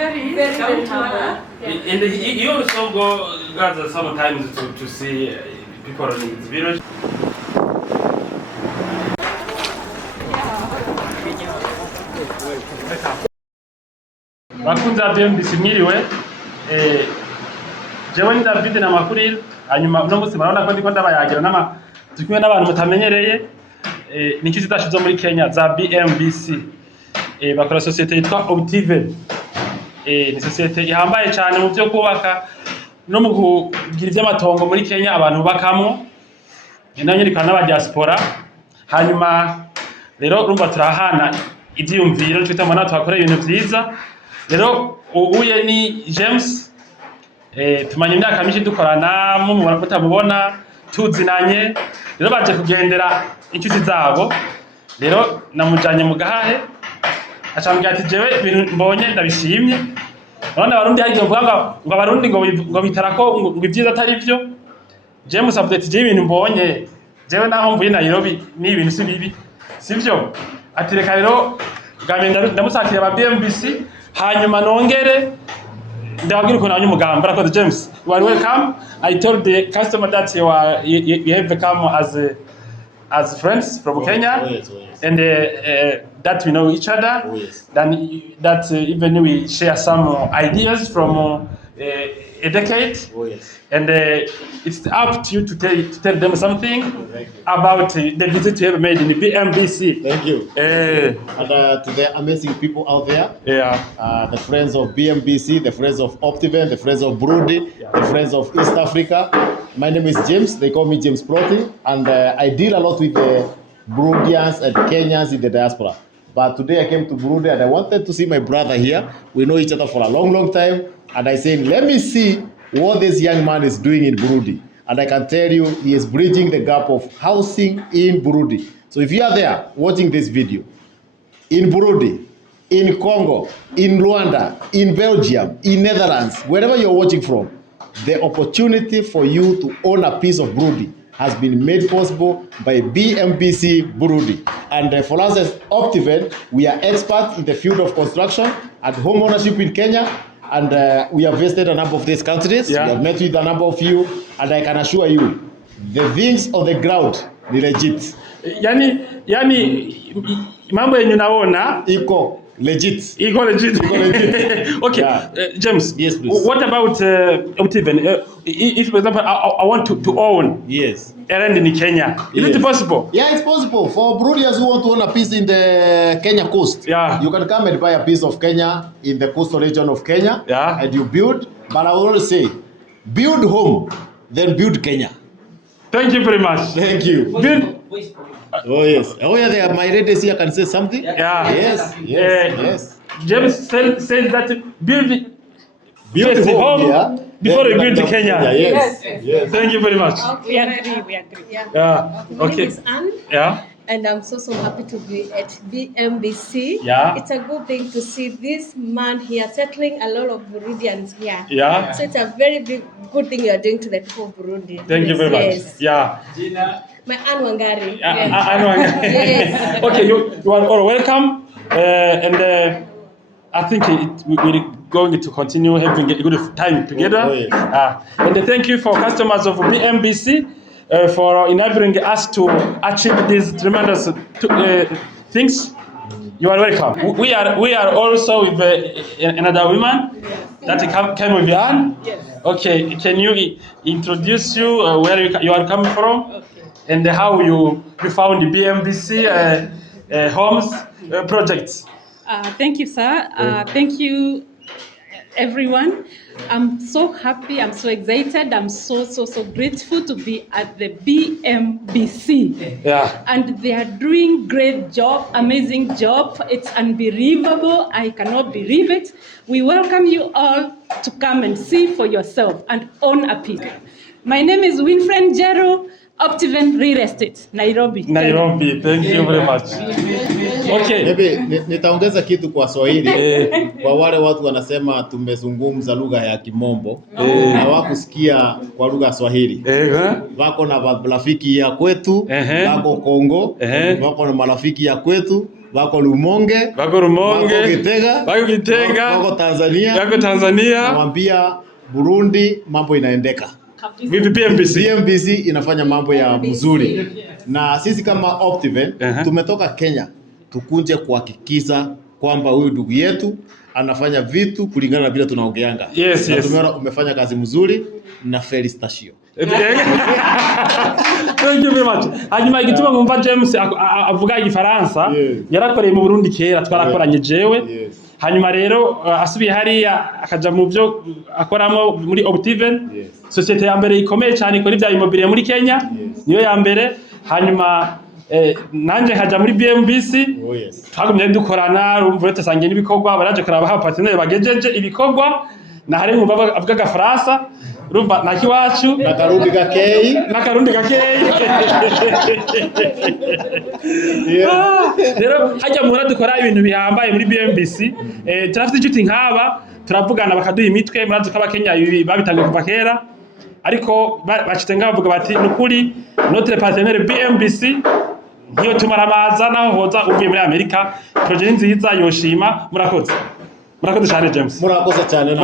very humble. Yeah. And you also gather sometimes to see people in the village. Bakunze BMBC mwiriwe, jewe ni David na Makuriro, hanyuma uno munsi barabona ko ndiko ndabayagira tukumwe n'abantu mutamenyereye, niki zidashizo muri Kenya za BMBC, bakora societe yitwa Optiven, ni societe ihambaye cyane mu byo kubaka no mu kugira iby'amatongo muri Kenya abantu bakamwo, n'abanyarwanda n'aba diaspora. Hanyuma rero urumva turahana ivyiyumviro twita mbona twakoreye ibintu vyiza. Rero ubuye ni James, tumanye imyaka myinshi dukorana mu mutamubona tuzinanye. Rero baje kugendera inshuti zabo, rero namujanye mu gahahe acambwira ati jewe ibintu mbonye ndabishimye. None abarundi hagiye mvuga ngo abarundi ngo bitarako ngo ivyiza atari byo. James avuze ati jewe ibintu mbonye jewe naho mvuye Nairobi ni ibintu si bibi sivyo. Ati reka rero gamenda ndamusakira ba BMBC hanyuma nongere ndababwira uko nanyu mugamba. Rakoze James, you are welcome. I told the customer that you have become as friends from Kenya. Yes. And that we know each other. Yes. Then that even we share some ideas from a decade. Yes. And it's up to you to tell them something about the visit you have made in the BMBC. Thank you. And to the amazing people out there, the friends of BMBC, the friends of Optiven, the friends of Burundi, the friends of East Africa. My name is James. They call me James Proti, and I deal a lot with the Burundians and Kenyans in the diaspora. But today I came to Burundi and I wanted to see my brother here. We know each other for a long time, and I said, let me see what this young man is doing in Burundi. And I can tell you, he is bridging the gap of housing in Burundi. So if you are there watching this video, in Burundi, in Congo, in Rwanda, in Belgium, in Netherlands, wherever you're watching from, the opportunity for you to own a piece of Burundi has been made possible by BMBC Burundi. And for us as Optiven, we are experts in the field of construction and home ownership in Kenya. And we have visited a number of these countries. We have met with a number of you, and I can assure you, the things on the ground ni legit. Yani mambo yenye naona iko legit. Iko legit. Okay, James. Yes, please. What about Optiven? If, for example, I want to own a land in Kenya, is it possible? Yeah, it's possible. For Burundians who want to own a piece in the Kenya coast, you can come and buy a piece of Kenya in the coastal region of Kenya, and you build. But I will always say, build home, then build Kenya. Thank you very much. Thank you. Build. Oh yes. Oh yeah, there. My ladies here can say something. Yes. James says that build home before you build Kenya. Yes. Thank you very much. We agree. Yeah. My name is Anne. Yeah. And I'm so happy to be at BMBC. Yeah. It's a good thing to see this man here settling a lot of Burundians here. Yeah. So it's a very good thing you are doing to the people of Burundi. Thank you very much. Yeah. My Anne Wangari. Anne Wangari. Yes. Okay, you are all welcome. And I think we're going to continue having a good time together. And thank you for customers of BMBC for enabling us to achieve these tremendous things. You are welcome. We are also with another woman that came with Anne. Okay, can you introduce you where you are coming from and how you found the BMBC homes projects? Thank you, sir. Thank you, everyone. I'm so happy. I'm so excited. I'm so grateful to be at the BMBC. And they are doing great job, amazing job. It's unbelievable. I cannot believe it. We welcome you all to come and see for yourself and own a piece. My name is Winfred Jeru, Optiven Real Estate, Nairobi. Thank you very much. Okay. Maybe nitaongeza kitu kwa Swahili. Kwa wale watu wanasema tumezungumza lugha ya Kimombo na wakusikia kwa lugha ya Swahili. Wako na marafiki ya kwetu, wako Kongo, wako na marafiki ya kwetu, wako Rumonge, wako Gitega, wako Tanzania. Nawaambia Burundi mambo inaendeka. Vipi BMBC inafanya mambo ya mzuri. Na sisi kama Optiven tumetoka Kenya tukunje kuhakikisha kwamba huyu ndugu yetu anafanya vitu kulingana na vile tunaongeanga. Yes. Tumeona umefanya kazi mzuri na felicitation. Thank you very much. Hanyuma igituma ngumva James avuga igifaransa yarakoreye mu Burundi kera twarakoranye jewe. Hanyuma rero asubiye hariya akaja mu byo akoramo muri Optiven, societe ya mbere ikomeye cyane ikora ibya immobilier muri Kenya, niyo ya mbere. Hanyuma nanje haja muri BMBC, twagumye dukorana, urumva tusangiye n'ibikorwa, baraje kuraba ha partenaire bagejeje ibikorwa, na hari mu avuga gafaransa, urumva naki wacu nakarundi gakeyi rero hajya muhora dukora ibintu bihambaye muri BMBC. Turafite inshuti nk'aba turavugana bakaduha imitwe, murazi ko abakenya babitangiye kuva kera, ariko bacite ngavuga bati nukuri notre partenaire BMBC niyo tumaramaza naho hoza ugiye muri Amerika, projet nziza yoshima. Murakoze cyane James, murakoze cyane.